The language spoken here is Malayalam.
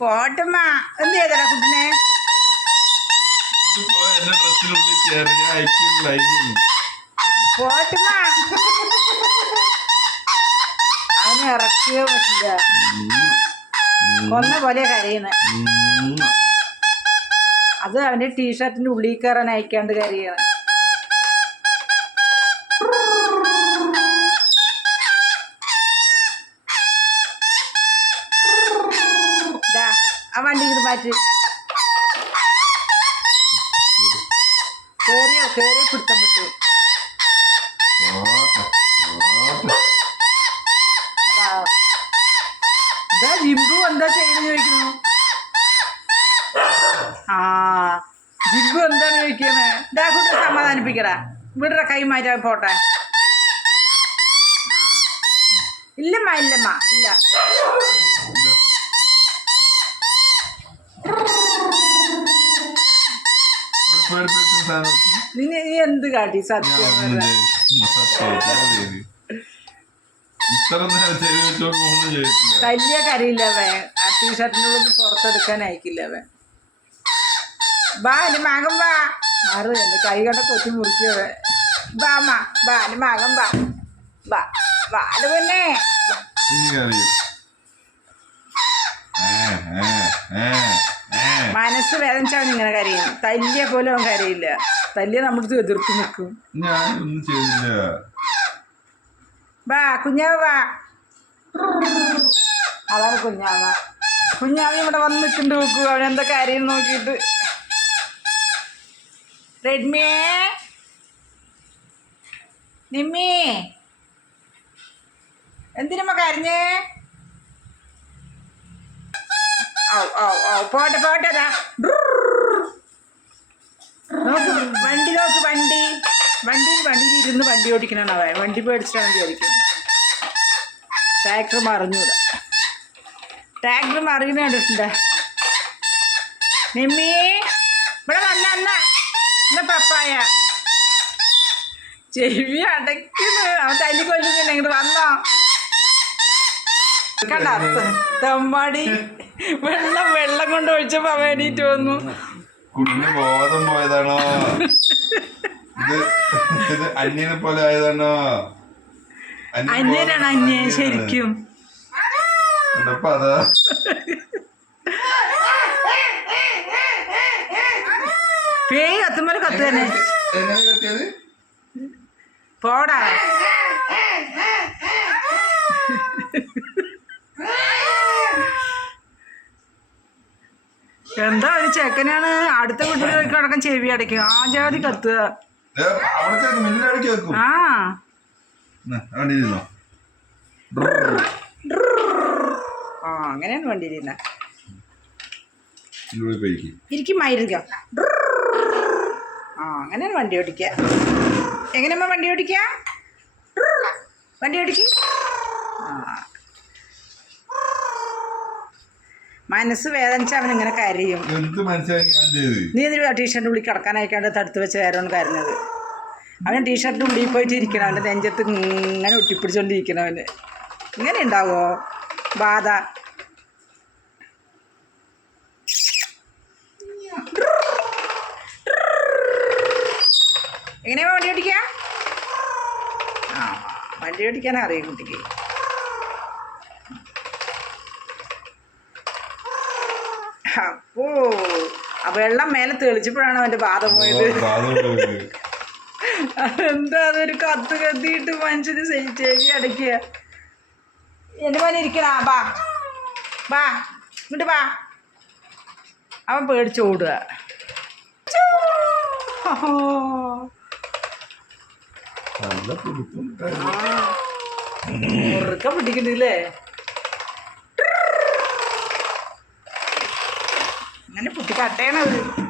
പോട്ടമ്മ എന്ത് ചെയ്തടാ കുട്ടിനെ? പോട്ടമ്മ. അവനെ ഇറക്കിയോ പറ്റില്ല. കൊന്ന പോലെ കരയുന്നത് അത് അവന്റെ ടീഷർട്ടിന്റെ ഉള്ളിൽ കയറാൻ അയക്കാണ്ട് കരയാണ്. മാറ്റി. കേറിയോ കേറിയ പിടുത്തം വിട്ടു ഇതാ ജിംബു എന്താ ചെയ്യുന്നത് ചോദിക്കുന്നു. ആ ജിംബു എന്താണ് ചോദിക്കുന്നത് ഇതാ കുട്ടി സമാധാനിപ്പിക്കടാ. വിടറ കൈ മാറ്റാൻ പോട്ടെ. ഇല്ലമ്മ ഇല്ലമ്മ ഇല്ല. നീ നീ എന്ത് കാട്ടി? സത്യം? ഇത്ര നേരം ചെയ്ത് ഒന്നും ചെയ്തിട്ടില്ല. തല്ലിയ കരയില്ല അവൻ. ആ ടീഷർട്ടിന്റെ ഉള്ളിൽ പുറത്തെടുക്കാൻ അയക്കില്ല അവൻ. എന്റെ മകൻ ബാ മാറ് എന്റെ കൈ കണ്ട കൊത്തി മുറിക്കവൻ ബാ അമ്മ ബാ എന്റെ മകൻ ബാ വാ ബാ അത് പിന്നെ. ഇനി അറിയും. ഏ, ഏ. മനസ്സ് വേദനിച്ചാൽ ഇങ്ങനെ കരയും തല്ലിയ പോലും അവൻ കരയില്ല. തല്ലിയ നമ്മുടെ എതിർത്ത് നിൽക്കും ഞാനൊന്നും ചെയ്തില്ല. വാ കുഞ്ഞാവ വാ. അതാണ് കുഞ്ഞാവ. കുഞ്ഞാവ ഇവിടെ വന്ന് നിൽക്കുന്നുണ്ട് നോക്കൂ. അവൻ എന്താ കാര്യം നോക്കിയിട്ട്. റെഡ്മിയേ നിമ്മി. എന്തിനുമ്മ കരഞ്ഞേ? ഓ പോട്ടെ പോട്ടെ. നോക്ക് വണ്ടി നോക്ക് വണ്ടി. വണ്ടിയിൽ വണ്ടിയിൽ ഇരുന്ന് വണ്ടി ഓടിക്കണം അവൻ. വണ്ടി പേടിച്ചിട്ടാണ് വിചാരിക്കും ട്രാക്ടർ മറിഞ്ഞൂടെ. ട്രാക്ടർ മറിയുന്ന കണ്ടിട്ടുണ്ട്? നിമ്മി ഇവിടെ വന്ന അന്ന ഇന്ന പപ്പായ. ചെവി അടയ്ക്കുന്നു. അവൻ തല്ലി കൊല്ലുന്നില്ല ഇങ്ങോട്ട് വന്നോ. കണ്ട? തമ്മാടി. വെള്ളം വെള്ളം കൊണ്ട് ഒഴിച്ചപ്പോ വേണ്ടിട്ട് വന്നു. കുഞ്ഞിന് ബോധം പോയതാണോ? ഇത് ഇത് അന്യനെ പോലെ ആയതാണോ? അന്യനാണ് അന്യൻ ശരിക്കും. അതാ. പേയ് കത്തുമ്പോൾ കത്ത് തന്നെ. പോടാ. എന്താ ഒരു ചെക്കനാണ്? അടുത്ത വീട്ടിൽ പോയി കിടക്കാൻ ചെവി അടയ്ക്കും. ആ ജാതി കത്തുക ആ. ആ അങ്ങനെയാണ് വണ്ടി ഇരുന്നത് ഇതിലൂടെ പോയിക്ക് ഇരിക്കുമായിരിക്കാം. ആ അങ്ങനെയാണ് വണ്ടി ഓടിക്കുക. എങ്ങനെയമ്മ വണ്ടി ഓടിക്കുക? വണ്ടി ഓടിക്കുക മനസ്സ് വേദനിച്ച് അവൻ ഇങ്ങനെ കരയും നീ എന്തിനാ ടീഷർട്ട് ഉള്ളിൽ കിടക്കാനായിക്കാണ്ട് തടുത്ത് വെച്ച നേരമാണ് കരഞ്ഞത്? അവൻ ടീഷർട്ട് ഉള്ളിൽ പോയിട്ട് ഇരിക്കണം. അവന്റെ നെഞ്ചത്ത് ഇങ്ങനെ ഒട്ടിപ്പിടിച്ചോണ്ടിരിക്കണം അവന്. ഇങ്ങനെ ഉണ്ടാവോ? ബാധ. എങ്ങനെയാ വണ്ടി ഓടിക്കുക ആ വണ്ടി ഓടിക്കാൻ അറിയും കുട്ടിക്ക്. അപ്പോ ആ വെള്ളം മേലെ തെളിച്ചപ്പോഴാണ് അവന്റെ ബാധ പോയത്. എന്താ അതൊരു കത്ത് കത്തിയിട്ട് മനുഷ്യന് ചെവി അടയ്ക്കുക. എന്റെ മോനെ ഇരിക്കണ ബാ. ബാ ഇങ്ങോട്ട് ബാ. അവൻ പേടിച്ചോടുക മുറുക്ക പിടിക്കുന്നില്ലേ cadena.